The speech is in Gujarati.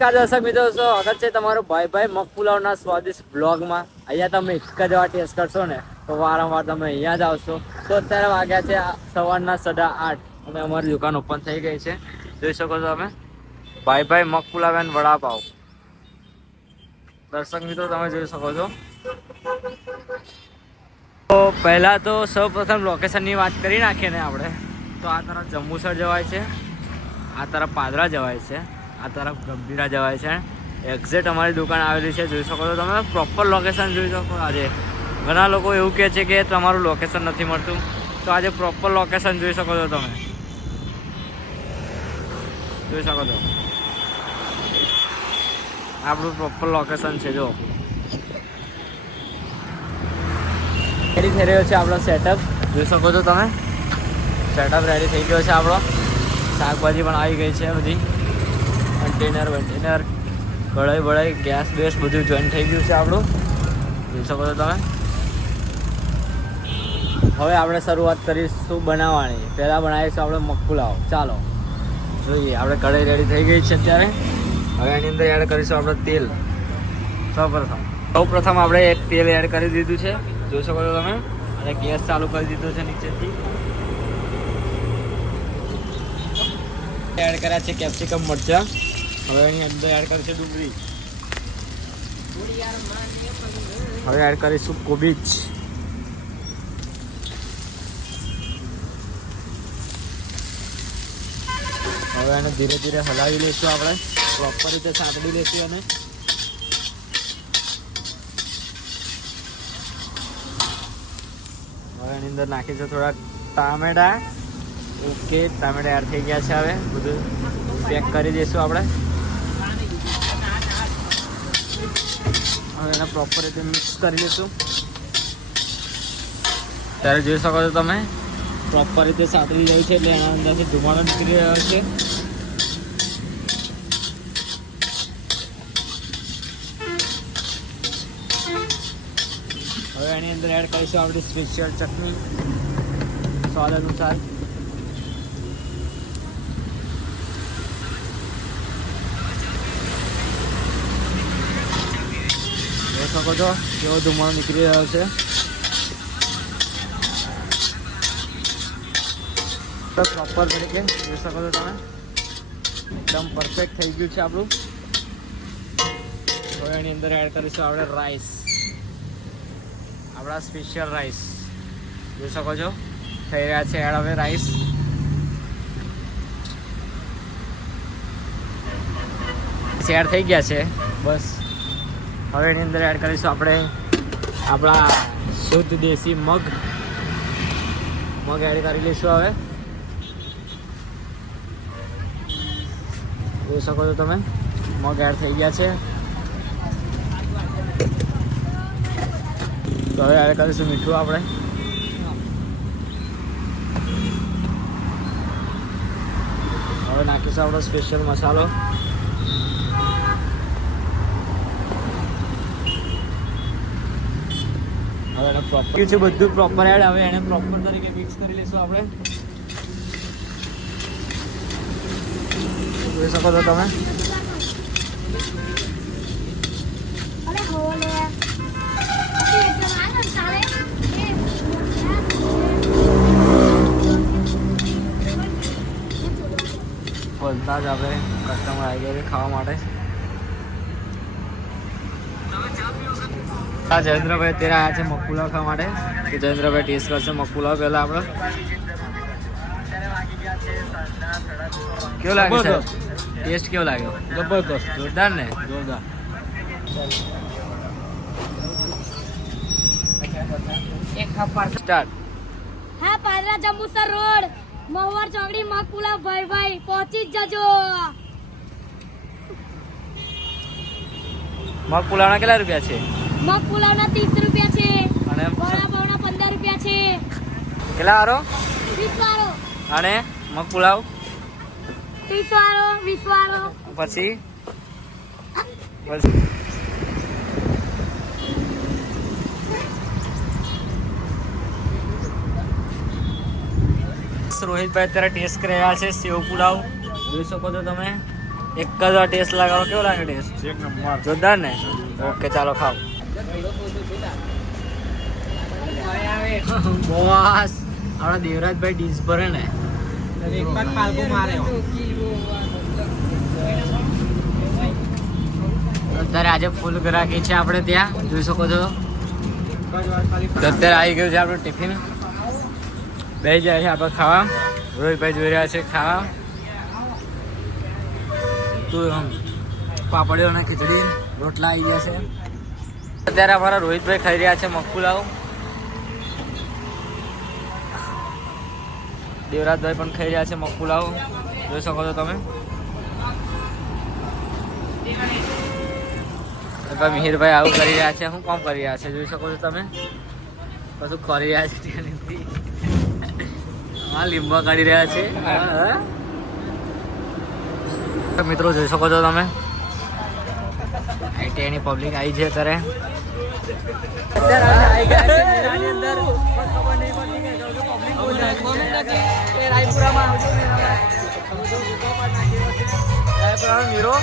નમસ્કાર દર્શક મિત્રો, સ્વાગત છે તમારું ભાઈ મગ પુલાવના સ્વાદિષ્ટ બ્લોગમાં. અહીંયા તમે એક જ વાર ટેસ્ટ કરશો ને તો વારંવાર તમે અહીંયા જ આવશો. તો અત્યારે વાગ્યા છે સવારના 8:30 અને અમારી દુકાન ઓપન થઈ ગઈ છે. જોઈ શકો છો તમે ભાઈ મગ પુલાવ એન્ડ વડાપાવ. દર્શક મિત્રો તમે જોઈ શકો છો. તો પહેલા તો સૌપ્રથમ લોકેશનની વાત કરી નાખીએ ને આપણે, તો આ તરફ જંબુસર જવાય છે, આ તરફ પાદરા જવાય છે, આ તરફ ગંભીરા જવાય છે. એક્ઝેક્ટ અમારી દુકાન આવેલી છે, જોઈ શકો છો તમે. પ્રોપર લોકેશન જોઈ શકો. આજે ઘણા લોકો એવું કહે છે કે તમારું લોકેશન નથી મળતું, તો આજે પ્રોપર લોકેશન જોઈ શકો છો તમે. જોઈ શકો છો આપણું પ્રોપર લોકેશન છે. જો રેડી થઈ રહ્યો છે આપણો સેટઅપ, જોઈ શકો છો તમે. સેટઅપ રેડી થઈ ગયો છે આપણો. શાકભાજી પણ આવી ગઈ છે બધી. કન્ટેનર કઢાઈ બળાઈ ગેસ બેસ બધું જોઈન થઈ ગયું છે આપણું, જોઈ શકો છો તમે. હવે આપણે શરૂઆત કરીશું બનાવવાની. પહેલાં બનાવીશું આપણે મગ પુલાવ. ચાલો જોઈએ. આપણે કઢાઈ રેડી થઈ ગઈ છે અત્યારે. હવે એની અંદર એડ કરીશું આપણે તેલ. સૌ પ્રથમ આપણે એક તેલ એડ કરી દીધું છે, જોઈ શકો છો તમે. અને ગેસ ચાલુ કરી દીધો છે નીચેથી. એડ કર્યા છે કેપ્સિકમ મરચાં. હવે એની અંદર એડ કરીશું ડુંગળી. હવે એડ કરીશું કોબીજ. હવે એને ધીરે ધીરે હલાવી લઈશું. આપણે પ્રોપર રીતે સાંકળી લઈશું અને હવે એની અંદર નાખીશું થોડા ટામેટા. ઓકે, ટામેટા એડ થઈ ગયા છે. હવે બધું પેક કરી દઈશું આપણે. હવે એને પ્રોપર રીતે મિક્સ કરી લઈશું. ત્યારે જોઈ શકો છો તમે પ્રોપર રીતે સાતરી જાય છે, એટલે એના અંદરથી ધુમાડો નીકળી રહ્યો છે. હવે એની અંદર એડ કરીશું આપણી સ્પેશિયલ ચટણી સ્વાદ અનુસાર. જોઈ શકો છો કેવો ધુમાડો નીકળી રહ્યો છે. પ્રોપર તરીકે જોઈ શકો છો તમે. એકદમ પરફેક્ટ થઈ ગયું છે આપણું. હવે એની અંદર એડ કરીશું આપણે રાઈસ, આપણા સ્પેશિયલ રાઈસ. જોઈ શકો છો થઈ રહ્યા છે એડ હવે રાઈસ. એડ થઈ ગયા છે બસ. હવે એની અંદર એડ કરીશું આપણે આપણા શુદ્ધ દેશી મગ એડ કરી લઈશું. હવે જોઈ શકો છો તમે મગ એડ થઈ ગયા છે. તો હવે એડ કરીશું મીઠું આપણે. હવે નાખીશું આપણો સ્પેશિયલ મસાલો. હવે એને પ્રોપર છે બધું પ્રોપર એડ. હવે એને પ્રોપર તરીકે મિક્સ કરી લઈશું આપણે. જોઈ શકો છો તમે. બોલતા જ આપણે કસ્ટમર આવી ગયા છે ખાવા માટે. જયેન્દ્રભાઈ અત્યારે આવ્યા છે મગ પુલાવ ખાવા માટે. તો જયેન્દ્રભાઈ ટેસ્ટ કરશે મગ પુલાવ પહેલા આપણે. કેવો લાગે છે ટેસ્ટ? કેવો લાગ્યો? જબરદસ્ત, જોરદાર ને? જોરદાર. સ્ટાર્ટ. હા, પાદરા જંબુસર રોડ મહુવા ચોકડી મગ પુલાવ ભાઈ પહોંચી જ જજો. મગ પુલાવના કેટલા રૂપિયા છે? મગ પુલાવના 30 રૂપિયા છે અને વડાપાવના 15 રૂપિયા છે. કેટલા વાળો? 20 વાળો. અને મગ પુલાવ 30 વાળો, 20 વાળો. પછી રોહિતભાઈ અત્યારે ટેસ્ટ કરી રહ્યા છે સેવ પુલાવ. જોઈ શકો છો તમે. એક જ વાર ટેસ્ટ લગાવો, કેવો લાગે ટેસ્ટ? એક નંબર. જોરદાર ને? ઓકે ચાલો ખાઓ. બોસ આપણા દેવરાજભાઈ ડીશ ભરે ને અત્યારે આજે ફૂલ ગ્રાહકી છે આપણે ત્યાં, જોઈ શકો છો. તો અત્યારે આવી ગયું છે આપણું ટિફિન, બે જાય છે આપણે ખાવા. રોહિતભાઈ જોઈ રહ્યા છે ખાવા. તો પાપડીઓ અને ખીચડી રોટલા આવી ગયા છે. અત્યારે અમારા રોહિતભાઈ ખાઈ રહ્યા છે મગપુલાવ. દેવરાજભાઈ પણ ખાઈ રહ્યા છે મગપુલાવ, જોઈ શકો છો તમે. મિહિરભાઈ આવું કરી રહ્યા છે, શું કામ કરી રહ્યા છે જોઈ શકો છો તમે. કશું ખોરી રહ્યા છે, હા લીંબા કાઢી રહ્યા છે. મિત્રો જોઈ શકો છો તમે, આઈટીઆઈની પબ્લિક આવી છે અત્યારે. મીરો